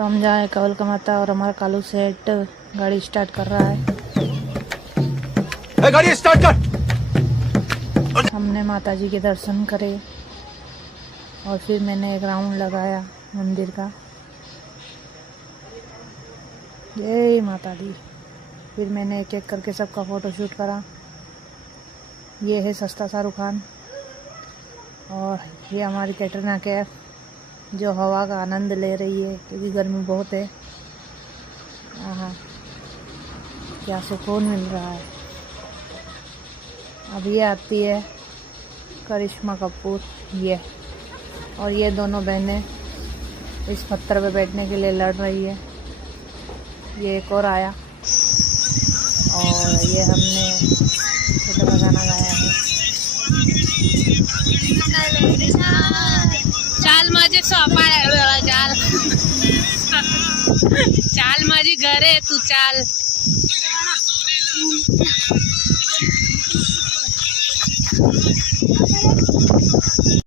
तो हम जाए कवल का माता और हमारा कालू सेठ गाड़ी स्टार्ट कर रहा है। गाड़ी स्टार्ट कर। हमने माता जी के दर्शन करे और फिर मैंने एक राउंड लगाया मंदिर का। जय माता दी। फिर मैंने एक एक करके सबका फ़ोटो शूट करा। ये है सस्ता शाहरुख खान और ये हमारी कैटरीना कैफ जो हवा का आनंद ले रही है क्योंकि गर्मी बहुत है। हाँ, क्या सुकून मिल रहा है। अब ये आती है करिश्मा कपूर ये, और ये दोनों बहनें इस पत्थर पे बैठने के लिए लड़ रही है। ये एक और आया और ये हमने छोटा सा गाना गाया है। चाल माझे सोपाळ चाल चाल माझी घरे तू चाल।